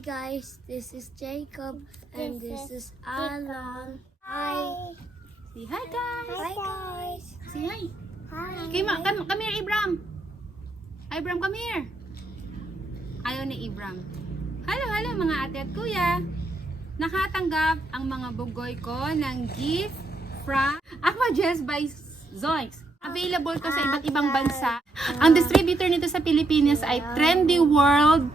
Hi guys, this is Jacob and this is Alan. Hi. Say hi guys. Hi guys. Say hi. Hi. Come here, Ibram. Ibram, come here. Ayaw ni Ibram. Hello mga ate at kuya. Nakatanggap ang mga bugoy ko ng gift from Aquagels by Zoinks. Available to sa iba't ibang bansa. Ang distributor nito sa Pilipinas ay Trendy World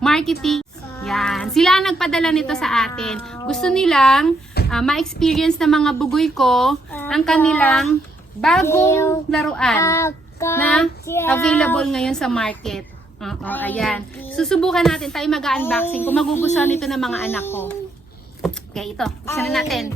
Marketing. Yan. Sila ang nagpadala nito sa atin. Gusto nilang ma-experience ng mga bugoy ko ang kanilang bagong laruan na available ngayon sa market. Ayan. Susubukan natin tayo mag-unboxing kung magugustuhan nito ng mga anak ko. Okay, ito. Buksan na natin.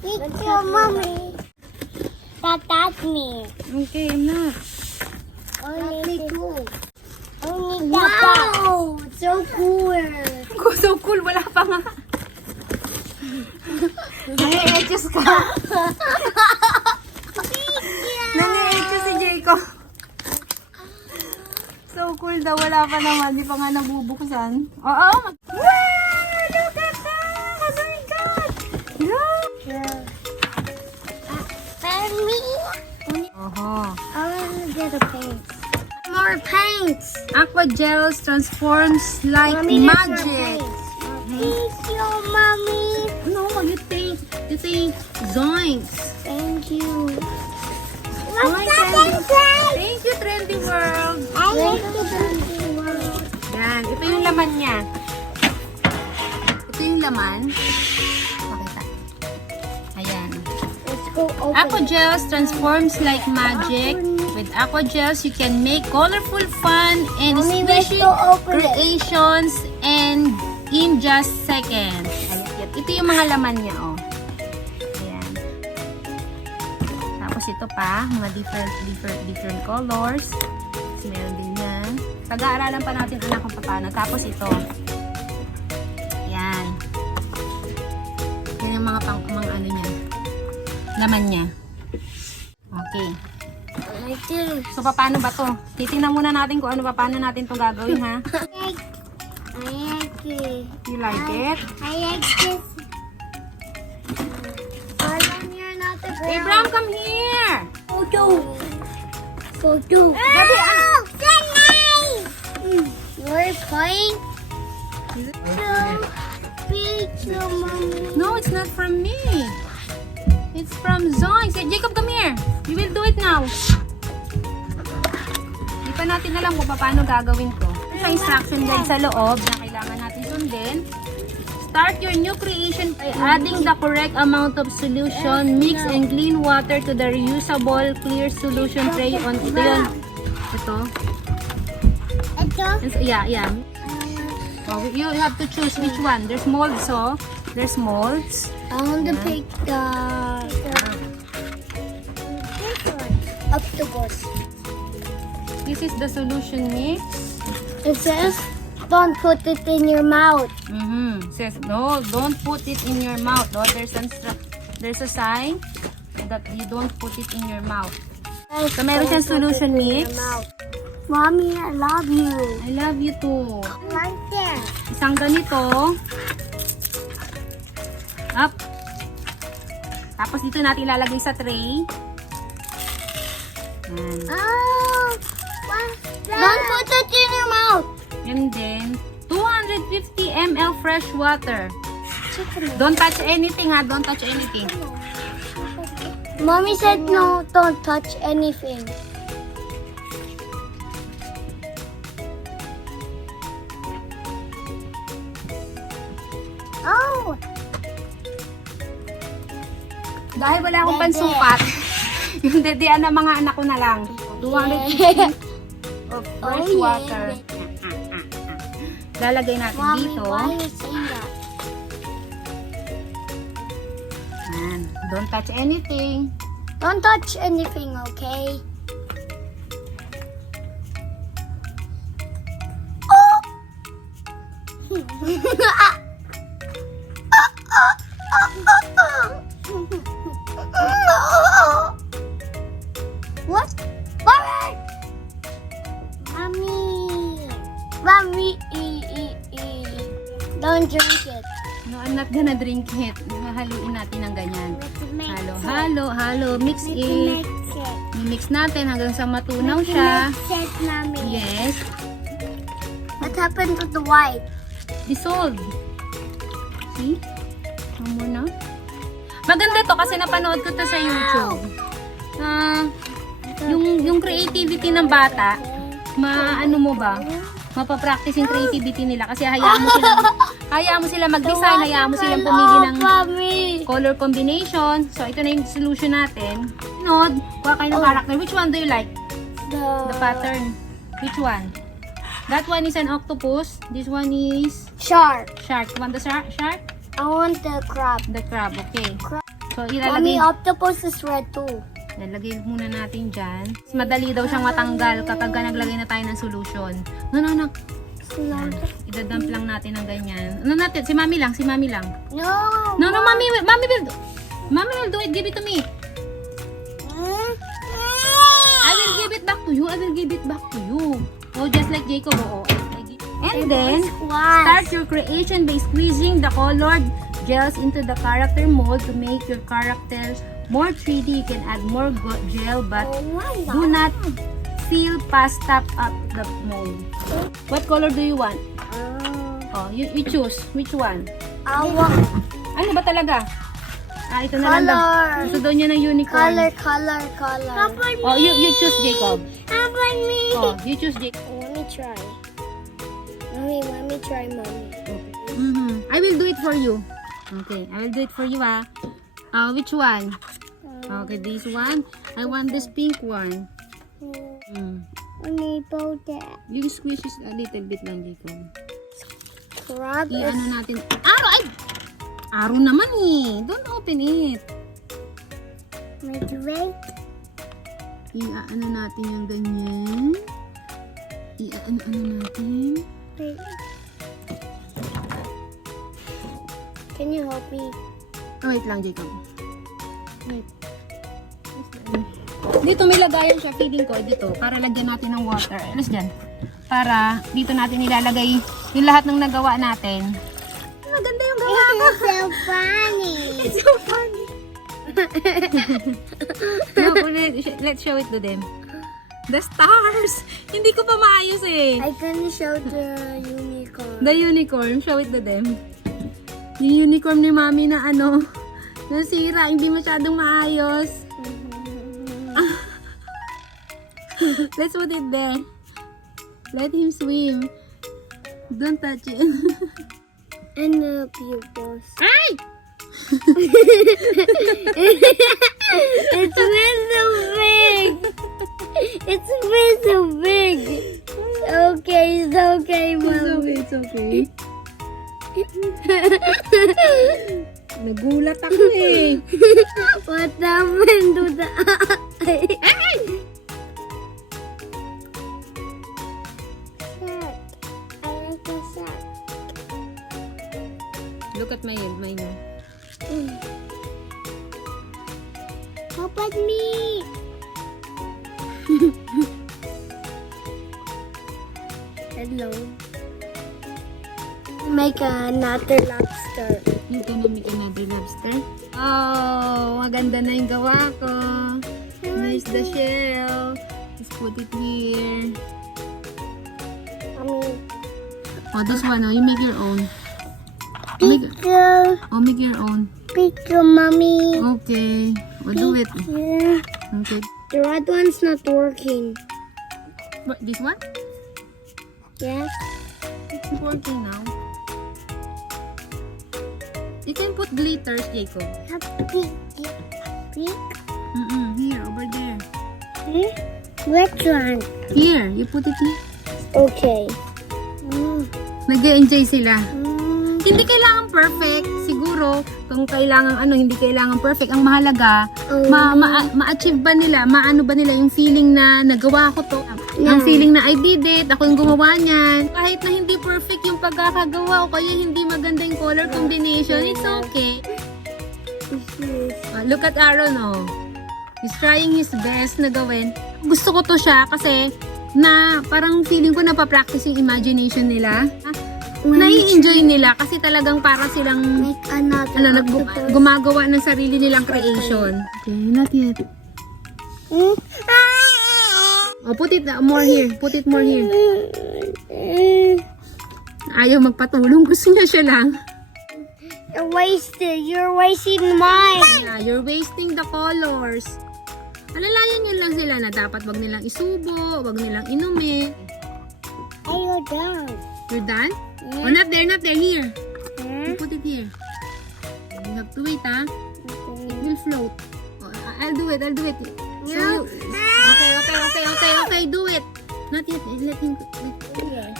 Thank you, Mommy. That's me. Okay, enough. Only two. Only wow! So cool. So cool. Wala pa nga. Nangi-etchos ka. Nangi-etchos si Jacob. So cool daw. Wala pa naman. Di pa nga nabubuksan. Oo. Wow! Look at that! Oh my God! Look! Me? Oho. I want to get a paint. More paints. Aquagels transforms like Mommy, there's more magic. paints. Thank you, Mommy. No, you think Zoinks. Thank you. Thank you, Trendy World. I like the Trendy World. Yan, ito yung laman niya. Ito yung laman. Pakita. Ayan. Let's go open Aquagels transforms like magic. With Aquagels, you can make colorful, fun, and Mommy, let's squishy go open it. creations and in just seconds. Ayan. Ito yung mga laman niya, oh. Ayan. Tapos ito pa, mga different colors. Tapos meron din yan. Pag-aaralan pa natin anak kung paano. Tapos ito. Ayan. Yan yung mga ano niya. Laman niya. Okay. like this. So, paano ba to? Titingnan muna natin kung paano natin to gagawin, ha? I like it. You like it? I like this. Alan, you're not the girl. Abraham, come here! Photo. Photo. Gabi, Oh, so nice. You're playing? So picture, Mommy. No, it's not from me. It's from Zoinks. Jacob, come here. We will do it now. Hindi pa natin alam kung paano gagawin to. Sa instruction guide sa loob na kailangan natin sundin. Start your new creation by adding the correct amount of solution. Mix and clean water to the reusable clear solution tray on ito yun. Ito. Ito? Yeah. Oh, you have to choose which one. There's molds, so there's molds. I want to pick the this one. Octopus. This is the solution mix. It says, don't put it in your mouth. Says no, don't put it in your mouth. No, there's a sign that you don't put it in your mouth. So meron siyang solution mix. Mommy, I love you. I love you too. Right there. Isang ganito. Up. Tapos dito natin ilalagay sa tray. Yan. Oh, what's that? Don't put it in your mouth. And then 250 ml fresh water. Chicken. Don't touch anything, ha? Don't touch anything. Mommy said no, don't touch anything. Oh! Dahil wala akong pansukat, yung dedean ng mga anak ko na lang. 250 of fresh water. Lalagay natin Mommy, dito. why you saying that? Yan. Don't touch anything. Don't touch anything, okay? What? Mommy! Mommy! Don't drink it. No, I'm not gonna drink it. Haluin natin ng ganyan. Halo. Mix it. I-mix natin hanggang sa matunaw siya. Yes. What happened to the white? Dissolve. See? Muna. Maganda to kasi napanood ko to sa YouTube. Yung creativity ng bata, mapapractice yung creativity nila kasi hayaan mo sila mag-design, hayaan mo silang pumili ng color combination. So, ito na yung solution natin. Nod, kuha kayo ng character. Which one do you like? The pattern. Which one? That one is an octopus. This one is Shark. shark. You want the shark? I want the crab. The crab, okay. So, Mommy, ilalagay, octopus is red too. ilalagay muna natin dyan. Mas madali daw siyang matanggal kapag naglagay na tayo ng solution. No. Yan. Idadump lang natin ng ganyan. Natin? Si Mami lang. No. No, Mami will do it. Give it to me. I will give it back to you. Oh, just like Jacob. Oh. And then, start your creation by squeezing the colored gels into the character mold to make your characters more 3D. You can add more gel, but do not seal past top up the mold. What color do you want? Oh, you choose. Which one? I want Ano ba talaga? Ito na lang daw. Gusto daw niya ng unicorn. color. Oh, you choose Jacob. How about me? Oh, you choose Jacob. Let me try. Let me try, Mommy. I will do it for you. Okay, I will do it for you, which one? Okay, this one. I want this pink one. Mommy, both that. You squeeze it a little bit lang dito. Crab is... I-ano natin. Araw naman eh. Don't open it. Wait. I-ano natin yung ganyan. I-ano natin. Wait. Can you help me? Oh, wait lang, Jacob. Wait. Dito may lagayan siya, feeding ko dito, para lagyan natin ng water. Alas dyan. Para dito natin ilalagay yung lahat ng nagawa natin. Maganda yung gawa ko. It's so funny. It's so funny. No, let's show it to them. The stars! Hindi ko pa maayos eh. I can show the unicorn. The unicorn, show it to them. Yung unicorn ni Mami na nasira, hindi masyadong maayos. Let's put it there. Let him swim. Don't touch it. And the pupils. Ay! It's been so big. It's been so big. It's okay, Mommy. It's okay. Nagulat ako eh. What happened to the eye? Ay! Shark. I like the shark. Look at my nose. How about me? Hello. Make another lobster. You gonna make another lobster? Oh, maganda na yung gawa ko. Nice the shell. Let's put it here. Oh, this one, you make your own. Picture. Make your own. Picture, Mommy. Okay. We'll do it. Yeah. Okay. The red one's not working. What, this one? Yes. It's working now. can put glitters, Jacob. Pink. Here, over there. Which one? Here, you put it here. Okay. Nag-enjoy sila. Hindi kailangan perfect. Siguro, kung kailangan hindi kailangan perfect. Ang mahalaga, ma-achieve ba nila, maano ba nila yung feeling na nagawa ko to. Yung feeling na I did it, ako yung gumawa niyan. Kahit na hindi perfect yung pagkakagawa o kaya hindi maganda yung color combination, it's okay. Look at Aaron, oh. He's trying his best na gawin. Gusto ko to siya kasi na parang feeling ko napapractice yung imagination nila. Nai-enjoy nila kasi talagang para silang Make another gumagawa ng sarili nilang creation. Okay, not yet. Oh, put it more here. Put it more here. Ayaw magpatulong. Gusto niya siya lang. You're wasting mine. Yeah, you're wasting the colors. Alalayan nyo lang sila na dapat wag nilang isubo, wag nilang inumin. Are you done? You're done? Oh, not there, here. You put it here. You have to wait, ha? It will float. Oh, I'll do it. So okay, do it. Not yet, let him.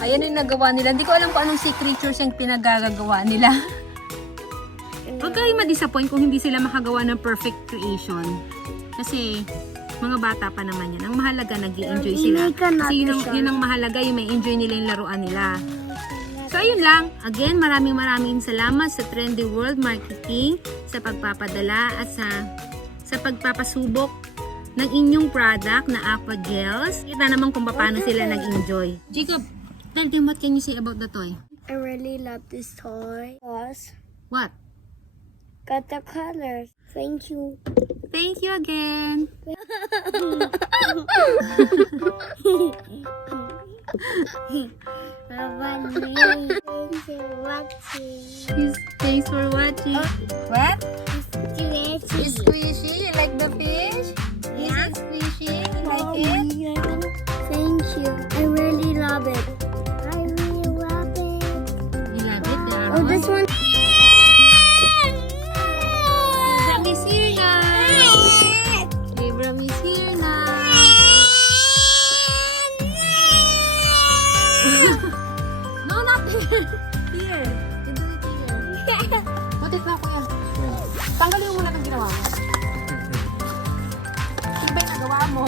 Ayan yung nagawa nila. Hindi ko alam kung anong sea creatures yung pinagagagawa nila. Huwag kayo ma-disappoint kung hindi sila makagawa ng perfect creation. Kasi, mga bata pa naman yan. Ang mahalaga, nag-i-enjoy sila. Kasi yun ang mahalaga, yung may enjoy nila yung laruan nila. So, ayun lang. Again, maraming salamat sa Trendy World Marketing sa pagpapadala at sa pagpapasubok ng inyong product na aqua gels. Kita naman kung paano sila nag-enjoy. Jacob, tell them what can you say about the toy? I really love this toy. What? Got the colors. Thank you. Thank you again. Thanks for watching. What? It's It's squishy. You like the fish? Yeah. Is it squishy? You like it? Thank you. I really love it. I really love it. You love it, Daron? Oh, this one. Abram is here now. Abram is here now. No, not here. Here. You do it here. Butit na, kuya. Tanggalin mo muna itong ginawa mo. Ano ba yung nagawa mo?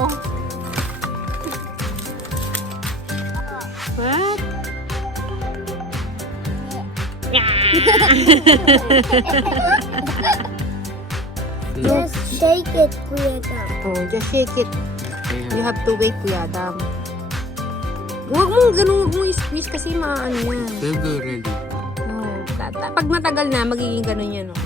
What? Just shake it, Kuya Dam. Oh, just shake it. You have to wait, Kuya Adam. Huwag mo i-squeeze kasi maano yan. They'll go ready. Oh, pag matagal na, magiging ganun yan, oh.